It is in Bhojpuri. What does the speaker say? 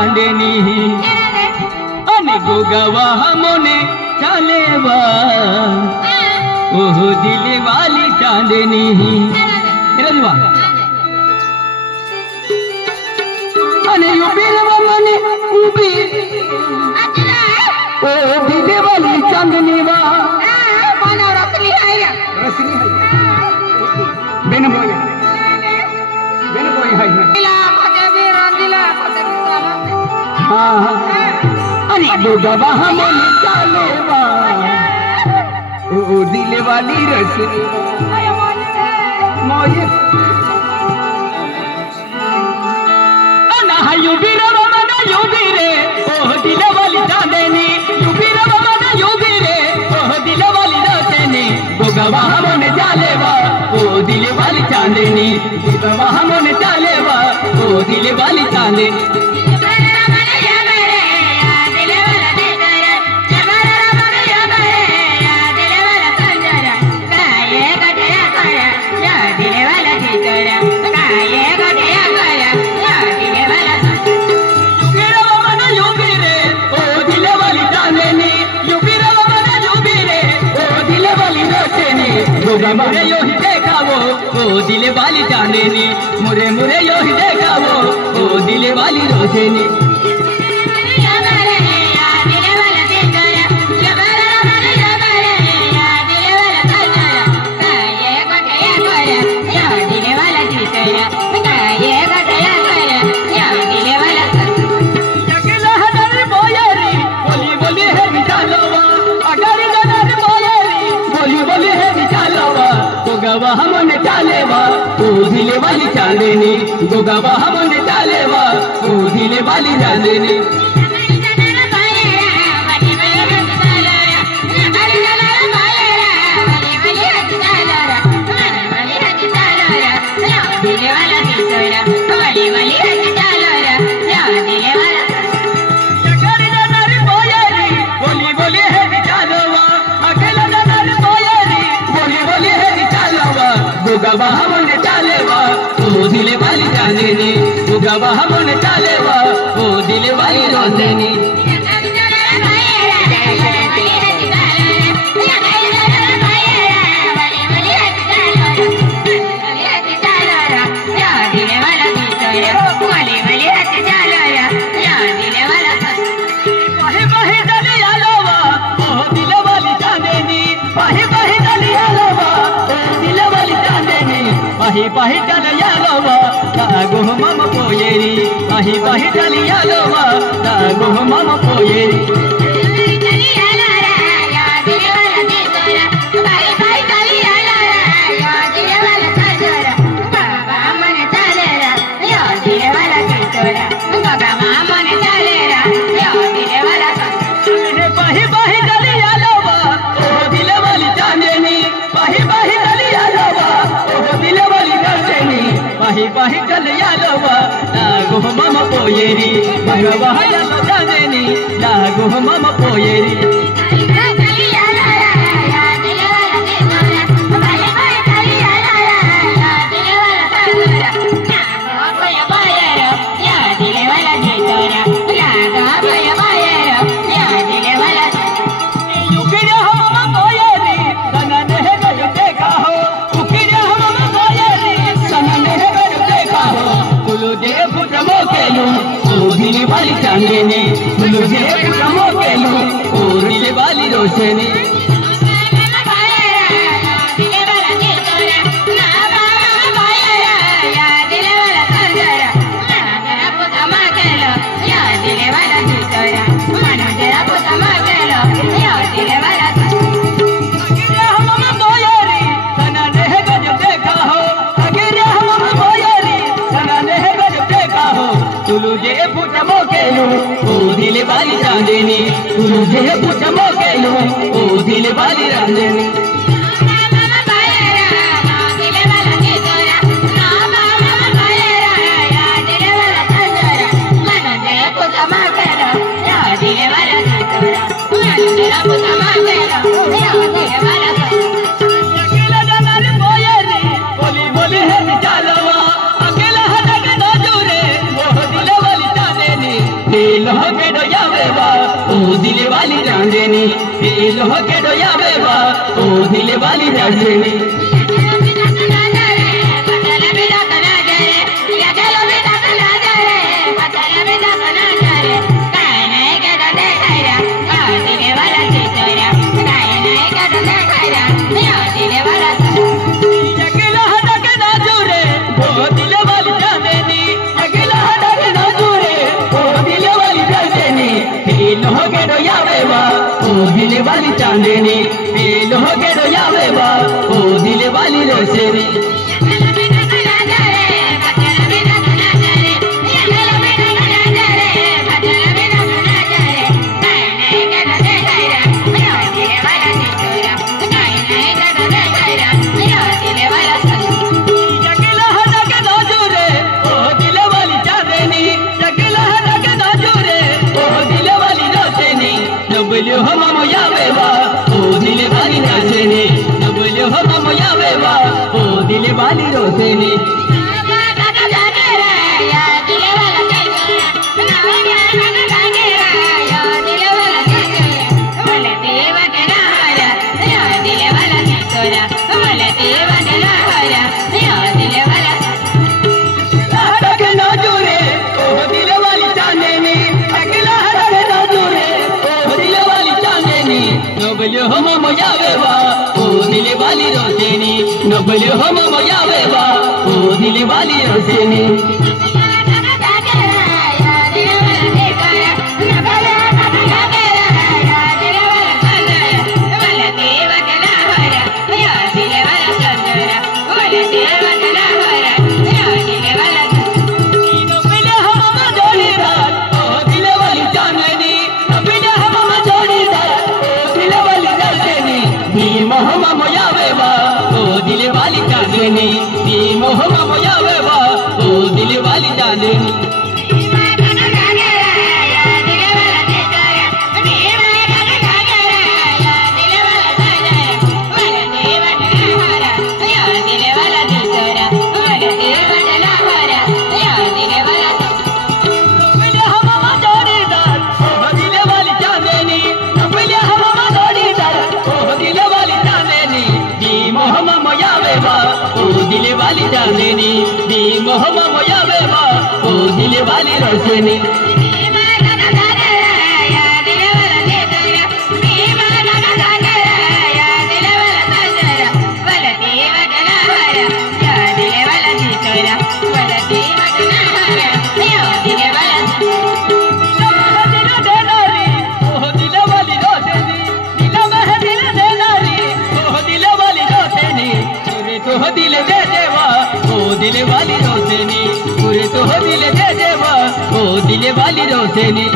चांदनी अने गोगवा हमने चालेवा ओह दिल वाली चांदनी अने युबीरवा मने उबी ओ दिल वाली चांदनी वा mana rasli hai बेन बोया है dila kote biran dila kote biran हाँ अने गोगवा हमने चालेवा ओ दिल वाली रसनी ayo मोये अना युबीरवा मने युबीरे ओ दिल वाली चांदनी युबीरवा मने युबीरे ओ दिल वाली रसनी गोगवा हमने चालेवा ओ दिल वाली चांदनी गोगवा हमने चालेवा ओ दिल वाली चांदनी मुरे यो ही देखा वो ओ दिल वाली चांदनी मुरे मुरे यो ही देखा वो ओ दिल वाली रोशनी गोगवा हमने चालेवा ओ दिल वाली चांदनी गोगवा हमने चालेवा ओ दिल वाली चांदनी गोगवा हमने चालेवा ओ दिल वाली चांदनी गोगवा हमने चालेवा ओ दिल वाली रोशनी पाही पाही चल यालोवा लागो मम पोयेरी पाही पाही चल यालोवा लागो मम पोयेरी पाही पाही चल यालोवा ओ दिल वाली चांदनी पाही पाही चल यालोवा ओ दिल वाली रसनी पाही पाही चल यालोवा लागो मम पोयेरी भगवा चांदनी लागो मम पोयेरी दिल वाली चांदनी मुझे कमो के लो ओ दिल वाली रोशनी तुझे पूछमो के लो ओ दिल वाली चांदनी तुझे पूछमो के लो ओ दिल वाली चांदनी चांदनी दिल हो के डोयावे बा ओ दिल वाली रजनी दिल वाली चांदनी दिल हो के डोयावे बा ओ दिल वाली रोशनी हो मम यावे बा ओ दिल वाली रोशनी डबल हो मम यावे बा ओ दिल वाली रोशनी नबल हो मम यावे बा ओ दिल वाली रोशनी नबल हो मम यावे बा ओ दिल वाली रोशनी दिल वाली चांदनी दी मोहम्मद मोयावे बा ओ दिल वाली चांदनी दिल वाली चांदनी दी मोहम्मद मोयावे बा ओ दिल वाली रोशनी दिल दे देवा ओ दिल वाली रोशनी पूरे तो दिल दे देवा ओ दिल वाली रोशनी